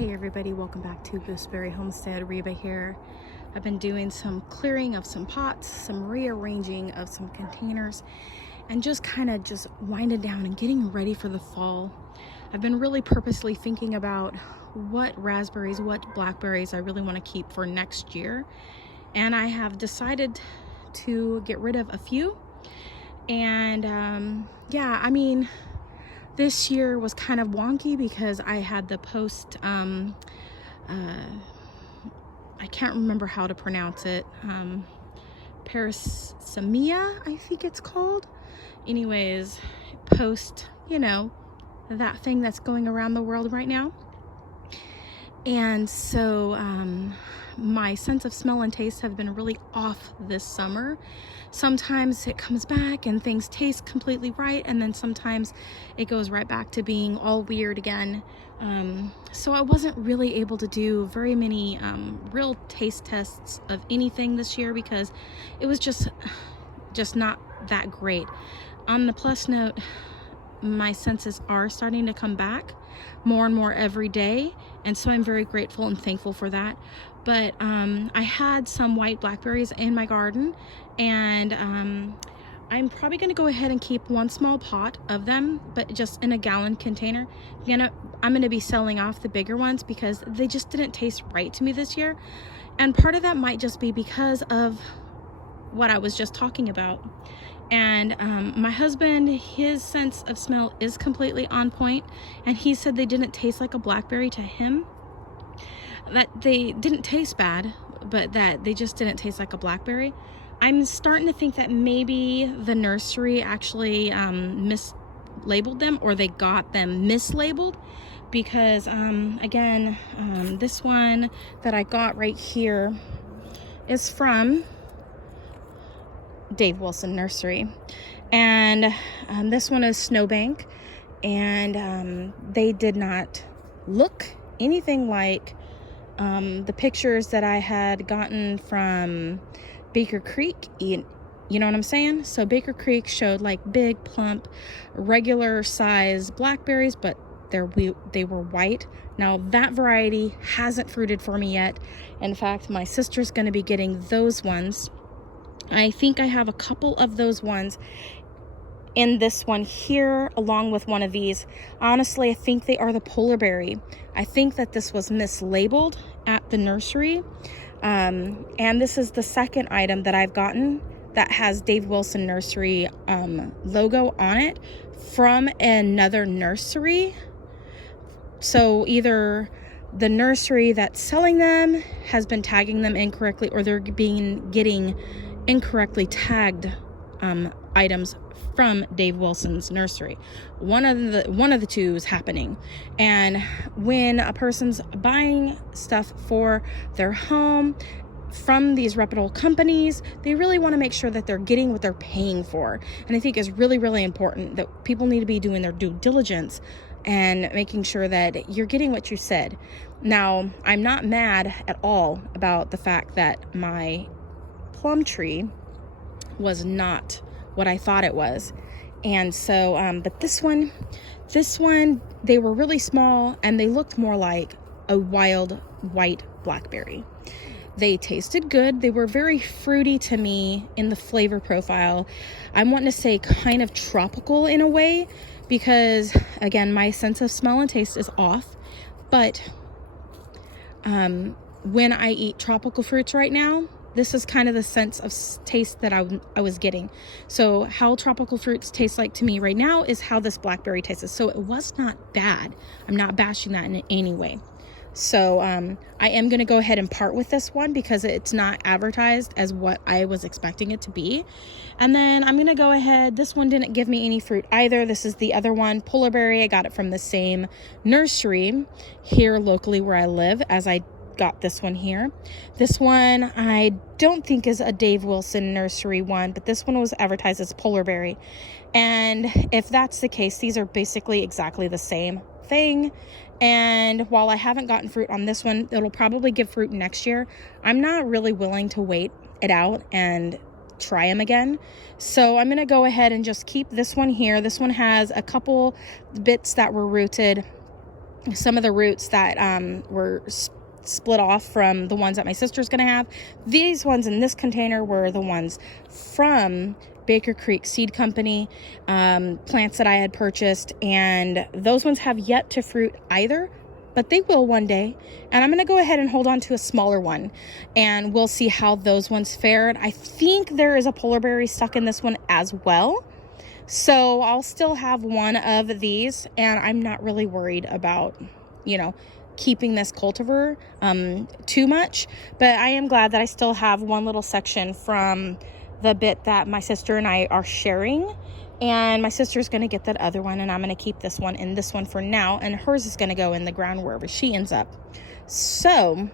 Hey everybody, welcome back to Gooseberry Homestead. Reba here. I've been doing some clearing of some pots, some rearranging of some containers, and just kind of winding down and getting ready for the fall. I've been really purposely thinking about what raspberries, what blackberries I really want to keep for next year. And I have decided to get rid of a few. And this year was kind of wonky because I had the I can't remember how to pronounce it. Parasomia, I think it's called. Anyways, that thing that's going around the world right now. And so my sense of smell and taste have been really off this summer. Sometimes it comes back and things taste completely right, and then sometimes it goes right back to being all weird again. So I wasn't really able to do very many real taste tests of anything this year because it was just not that great. On the plus note, my senses are starting to come back more and more every day, and so I'm very grateful and thankful for that. But I had some white blackberries in my garden, and I'm probably going to go ahead and keep one small pot of them, but just in a gallon container. I'm going to be selling off the bigger ones because they just didn't taste right to me this year, and part of that might just be because of what I was just talking about. And my husband, his sense of smell is completely on point, and he said they didn't taste like a blackberry to him. That they didn't taste bad, but that they just didn't taste like a blackberry. I'm starting to think that maybe the nursery actually mislabeled them, or they got them mislabeled, because this one that I got right here is from Dave Wilson Nursery, and this one is Snowbank, and they did not look anything like the pictures that I had gotten from Baker Creek. You know what I'm saying? So Baker Creek showed like big, plump, regular size blackberries, but they were white. Now that variety hasn't fruited for me yet. In fact, my sister's going to be getting those ones. I think I have a couple of those ones in this one here, along with one of these. Honestly, I think they are the Mulberry. I think that this was mislabeled at the nursery. And this is the second item that I've gotten that has Dave Wilson Nursery logo on it from another nursery. So either the nursery that's selling them has been tagging them incorrectly, or they're getting incorrectly tagged items from Dave Wilson's nursery. One of the two is happening. And when a person's buying stuff for their home from these reputable companies, they really want to make sure that they're getting what they're paying for. And I think it's really, really important that people need to be doing their due diligence and making sure that you're getting what you said. Now, I'm not mad at all about the fact that my plum tree was not what I thought it was. And so but this one, they were really small, and they looked more like a wild white blackberry. They tasted good. They were very fruity to me in the flavor profile. I'm wanting to say kind of tropical in a way, because again, my sense of smell and taste is off. But when I eat tropical fruits right now, this is kind of the sense of taste that I was getting. So how tropical fruits taste like to me right now is how this blackberry tastes. So it was not bad. I'm not bashing that in any way. So I am going to go ahead and part with this one because it's not advertised as what I was expecting it to be. And then I'm going to go ahead. This one didn't give me any fruit either. This is the other one, Mulberry. I got it from the same nursery here locally where I live as I got this one here. This one I don't think is a Dave Wilson Nursery one, but this one was advertised as Mulberry. And if that's the case, these are basically exactly the same thing. And while I haven't gotten fruit on this one, it'll probably give fruit next year. I'm not really willing to wait it out and try them again. So I'm going to go ahead and just keep this one here. This one has a couple bits that were rooted some of the roots that were split off from the ones that my sister's gonna have. These ones in this container were the ones from Baker Creek Seed Company, plants that I had purchased, and those ones have yet to fruit either, but they will one day. And I'm gonna go ahead and hold on to a smaller one, and we'll see how those ones fared. I think there is a polar berry stuck in this one as well, so I'll still have one of these, and I'm not really worried about, you know, keeping this cultivar too much. But I am glad that I still have one little section from the bit that my sister and I are sharing, and my sister's going to get that other one, and I'm going to keep this one and this one for now, and hers is going to go in the ground wherever she ends up. So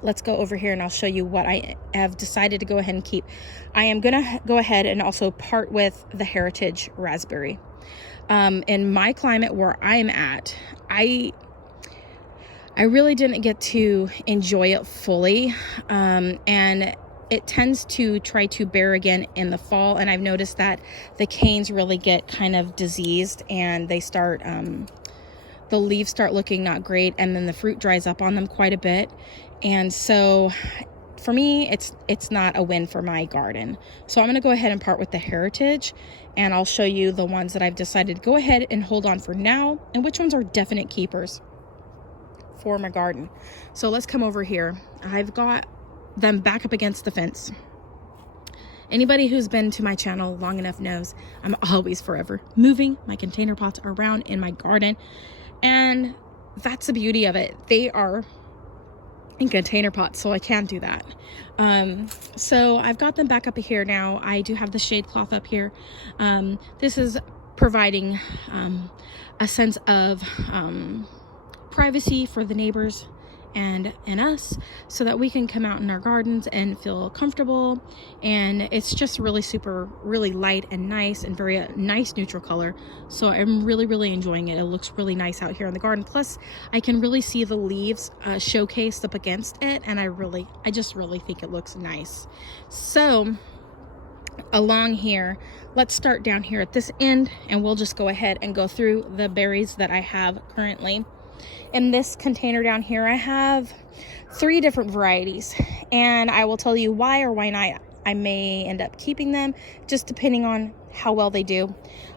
let's go over here and I'll show you what I have decided to go ahead and keep. I am going to go ahead and also part with the Heritage Raspberry. In my climate where I'm at, I really didn't get to enjoy it fully, and it tends to try to bear again in the fall, and I've noticed that the canes really get kind of diseased, and they start, the leaves start looking not great, and then the fruit dries up on them quite a bit. And so for me, it's not a win for my garden. So I'm going to go ahead and part with the Heritage, and I'll show you the ones that I've decided to go ahead and hold on for now, and which ones are definite keepers for my garden. So let's come over here. I've got them back up against the fence. Anybody who's been to my channel long enough knows I'm always forever moving my container pots around in my garden, and that's the beauty of it. They are in container pots, so I can do that. So I've got them back up here now. I do have the shade cloth up here. This is providing a sense of privacy for the neighbors and us, so that we can come out in our gardens and feel comfortable. And it's just really light and nice, and very nice neutral color. So I'm really enjoying it. It looks really nice out here in the garden. Plus I can really see the leaves showcased up against it, and I just really think it looks nice. So along here, let's start down here at this end, and we'll just go ahead and go through the berries that I have currently. In this container down here, I have 3 different varieties, and I will tell you why or why not I may end up keeping them, just depending on how well they do.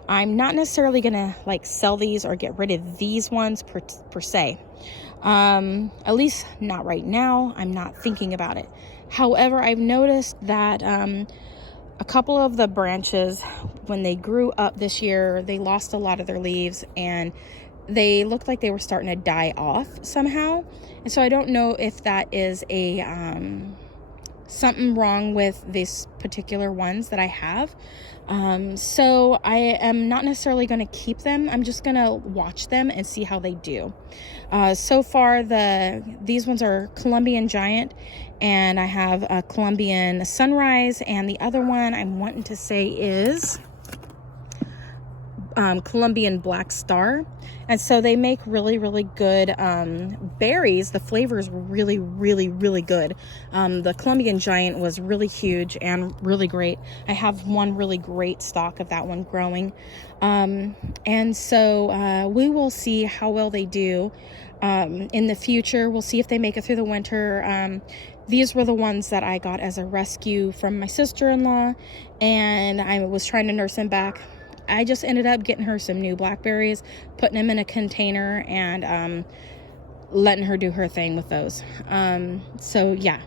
I'm not necessarily gonna like sell these or get rid of these ones per se. At least not right now. I'm not thinking about it. However, I've noticed that a couple of the branches, when they grew up this year, they lost a lot of their leaves, and they looked like they were starting to die off somehow. And so I don't know if that is a something wrong with these particular ones that I have. So I am not necessarily going to keep them. I'm just going to watch them and see how they do. So far, these ones are Colombian Giant, and I have a Colombian Sunrise, and the other one I'm wanting to say is Colombian Black Star. And so they make really good berries. The flavor is really good. The Colombian Giant was really huge and really great. I have one really great stock of that one growing. And so we will see how well they do in the future. We'll see if they make it through the winter. These were the ones that I got as a rescue from my sister-in-law, and I was trying to nurse them back. I just ended up getting her some new blackberries, putting them in a container, and letting her do her thing with those. So yeah,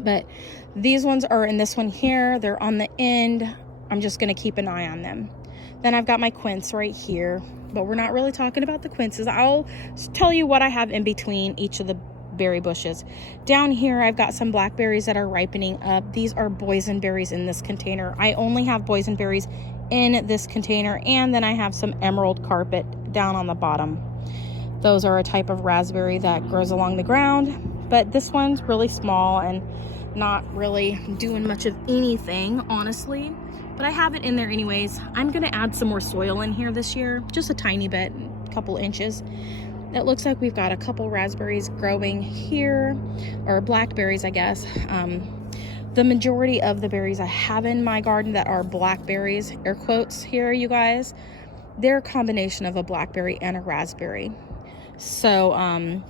but these ones are in this one here. They're on the end. I'm just going to keep an eye on them. Then I've got my quince right here, but we're not really talking about the quinces. I'll tell you what I have in between each of the berry bushes. Down here, I've got some blackberries that are ripening up. These are boysenberries in this container. I only have boysenberries in this container, and then I have some emerald carpet down on the bottom. Those are a type of raspberry that grows along the ground, but this one's really small and not really doing much of anything, honestly, but I have it in there anyways. I'm gonna add some more soil in here this year, just a tiny bit, a couple inches. It looks like we've got a couple raspberries growing here, or blackberries, I guess. The majority of the berries I have in my garden that are blackberries, air quotes here, you guys, they're a combination of a blackberry and a raspberry. So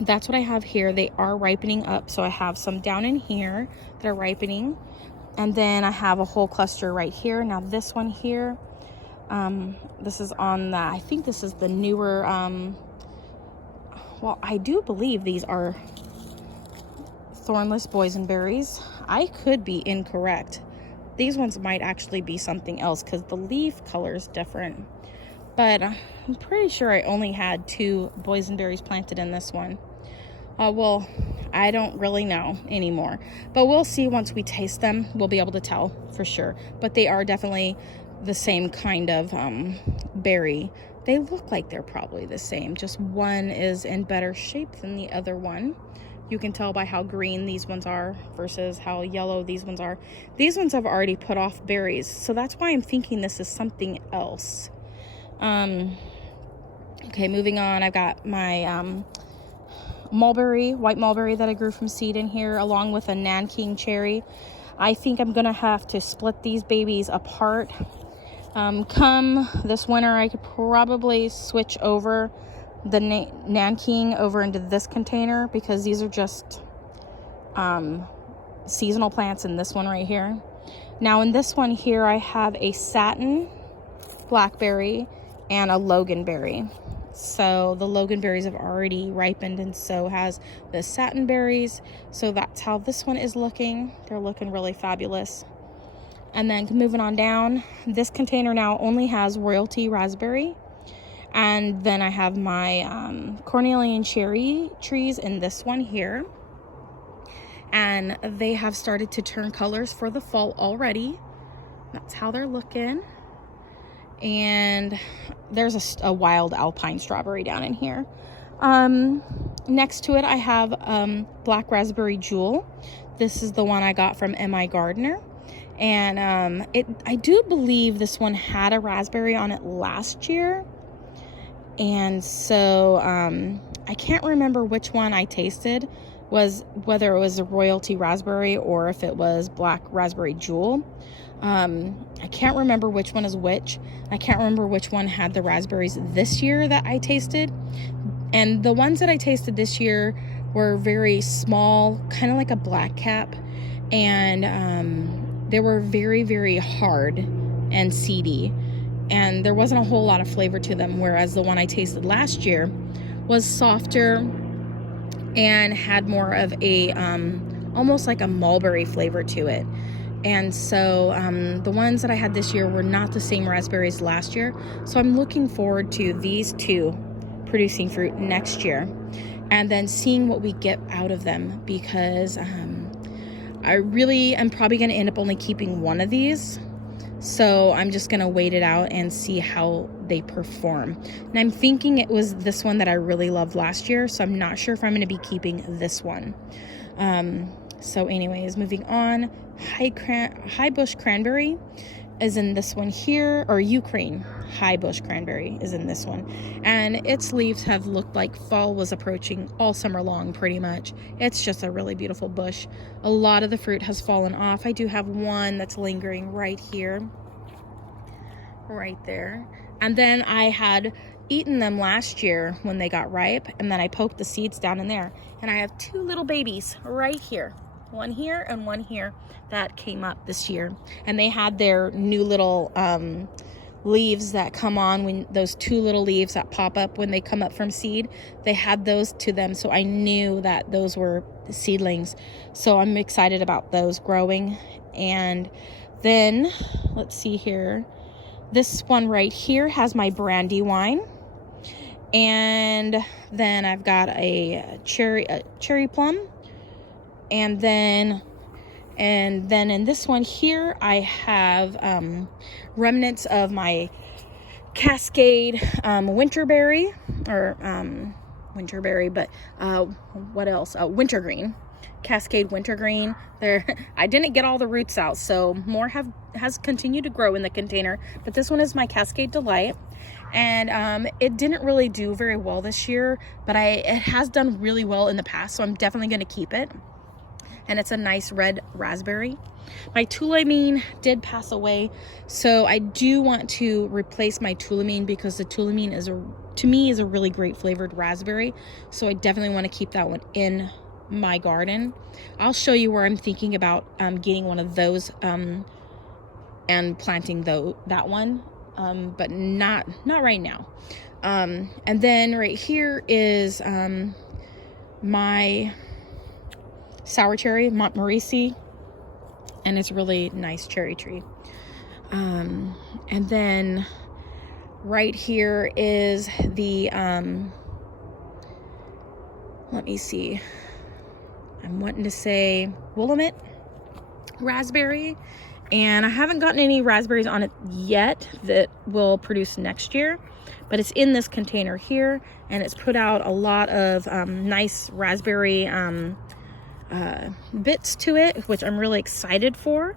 that's what I have here. They are ripening up. So I have some down in here that are ripening. And then I have a whole cluster right here. Now this one here, this is on the, I think this is the newer, well, I do believe these are thornless boysenberries. I could be incorrect. These ones might actually be something else because the leaf color is different. But I'm pretty sure I only had 2 boysenberries planted in this one. Well, I don't really know anymore. But we'll see once we taste them. We'll be able to tell for sure. But they are definitely the same kind of berry. They look like they're probably the same. Just one is in better shape than the other one. You can tell by how green these ones are versus how yellow these ones are. These ones have already put off berries. So that's why I'm thinking this is something else. Okay, moving on. I've got my mulberry, white mulberry that I grew from seed in here, along with a Nanking cherry. I think I'm gonna have to split these babies apart. Come this winter, I could probably switch over the Nanking over into this container because these are just seasonal plants in this one right here. Now in this one here, I have a satin blackberry and a loganberry. So the loganberries have already ripened, and so has the satin berries. So that's how this one is looking. They're looking really fabulous. And then moving on down, this container now only has royalty raspberry. And then I have my cornelian cherry trees in this one here. And they have started to turn colors for the fall already. That's how they're looking. And there's a wild alpine strawberry down in here. Next to it, I have black raspberry jewel. This is the one I got from M.I. Gardner. And I do believe this one had a raspberry on it last year. And so I can't remember which one I tasted, whether it was a royalty raspberry or if it was black raspberry jewel. I can't remember which one is which. I can't remember which one had the raspberries this year that I tasted. And the ones that I tasted this year were very small, kind of like a black cap. And they were very, very hard and seedy. And there wasn't a whole lot of flavor to them. Whereas the one I tasted last year was softer and had more of a, almost like a mulberry flavor to it. And so the ones that I had this year were not the same raspberries last year. So I'm looking forward to these 2 producing fruit next year and then seeing what we get out of them, because I really am probably going to end up only keeping one of these. So I'm just going to wait it out and see how they perform. And I'm thinking it was this one that I really loved last year. So I'm not sure if I'm going to be keeping this one. So anyways, moving on. High bush cranberry is in this one here, or Ukraine high bush cranberry is in this one, and its leaves have looked like fall was approaching all summer long pretty much. It's just a really beautiful bush. A lot of the fruit has fallen off. I do have one that's lingering right here, right there, and then I had eaten them last year when they got ripe, and then I poked the seeds down in there, and I have 2 little babies right here. One here and one here that came up this year, and they had their new little leaves that come on when those 2 little leaves that pop up when they come up from seed. They had those to them, so I knew that those were seedlings. So I'm excited about those growing. And then let's see here, this one right here has my brandy wine, and then I've got a cherry plum. And then in this one here, I have remnants of my Cascade winterberry, or winterberry, but what else? Wintergreen, Cascade wintergreen. There, I didn't get all the roots out, so more has continued to grow in the container. But this one is my Cascade Delight, and it didn't really do very well this year, but it has done really well in the past, so I'm definitely going to keep it. And it's a nice red raspberry. My tulamine did pass away, so I do want to replace my tulamine because the tulamine is to me is a really great flavored raspberry. So I definitely want to keep that one in my garden. I'll show you where I'm thinking about getting one of those and planting that one, but not right now. And then right here is my sour cherry, Mulberry, and it's a really nice cherry tree. And then right here is the let me see, I'm wanting to say Willamette raspberry, and I haven't gotten any raspberries on it yet that will produce next year, but it's in this container here, and it's put out a lot of nice raspberry bits to it, which I'm really excited for.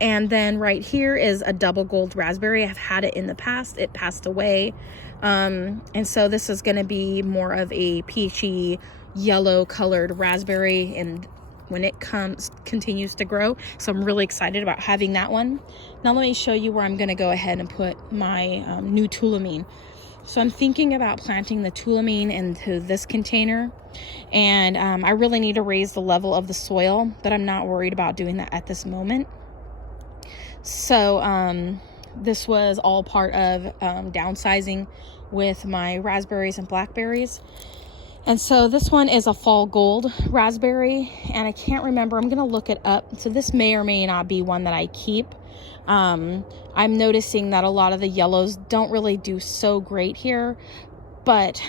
And then right here is a double gold raspberry. I've had it in the past. It passed away. And so this is going to be more of a peachy yellow colored raspberry, and when it continues to grow. So I'm really excited about having that one. Now let me show you where I'm going to go ahead and put my new tulamine. So I'm thinking about planting the tulamine into this container, and I really need to raise the level of the soil, but I'm not worried about doing that at this moment. So this was all part of downsizing with my raspberries and blackberries. And so this one is a fall gold raspberry, and I can't remember, I'm going to look it up. So this may or may not be one that I keep. I'm noticing that a lot of the yellows don't really do so great here, but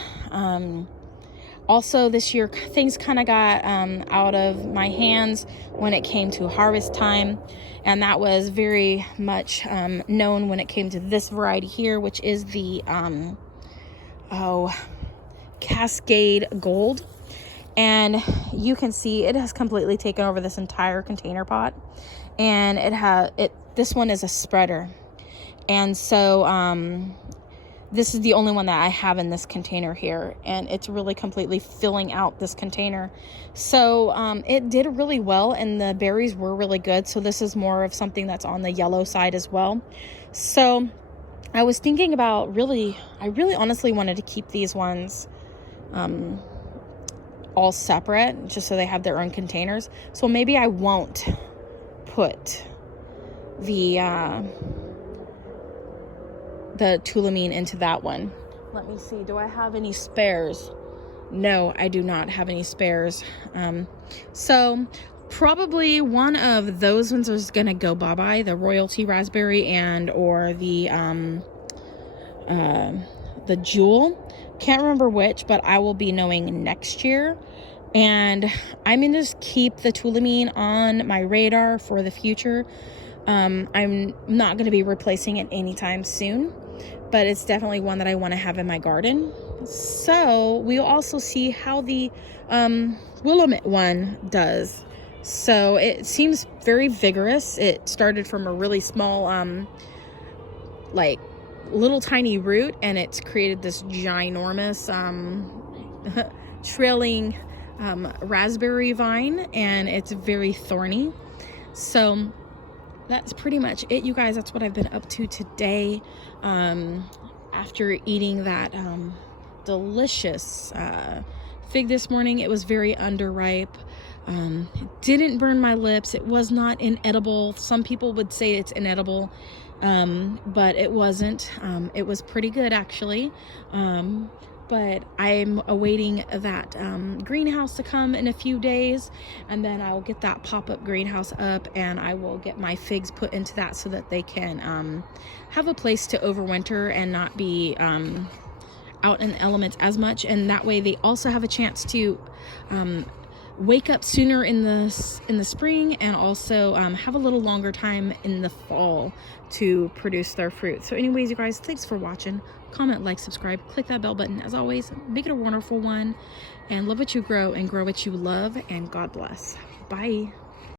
also this year things kind of got out of my hands when it came to harvest time, and that was very much known when it came to this variety here, which is the Cascade Gold. And you can see it has completely taken over this entire container pot, and this one is a spreader, and so this is the only one that I have in this container here, and it's really completely filling out this container. So it did really well, and the berries were really good. So this is more of something that's on the yellow side as well. So I was thinking about I really honestly wanted to keep these ones all separate, just so they have their own containers. So maybe I won't put the tulamine into that one. Let me see, do I have any spares? No, I do not have any spares. So probably one of those ones is gonna go bye-bye, the royalty raspberry and or the jewel. Can't remember which, but I will be knowing next year. And I'm gonna just keep the tulamine on my radar for the future. I'm not going to be replacing it anytime soon, but it's definitely one that I want to have in my garden. So we'll also see how the Willamette one does. So it seems very vigorous. It started from a really small like little tiny root, and it's created this ginormous trailing raspberry vine, and it's very thorny. So that's pretty much it, you guys. That's what I've been up to today. After eating that delicious fig this morning, it was very underripe. It didn't burn my lips. It was not inedible. Some people would say it's inedible, but it wasn't. It was pretty good, actually. But I'm awaiting that greenhouse to come in a few days, and then I will get that pop-up greenhouse up, and I will get my figs put into that so that they can have a place to overwinter and not be out in the elements as much, and that way they also have a chance to wake up sooner in the spring, and also have a little longer time in the fall to produce their fruit. So anyways, you guys, thanks for watching. Comment, like, subscribe, click that bell button. As always, make it a wonderful one, and love what you grow and grow what you love, and God bless. Bye.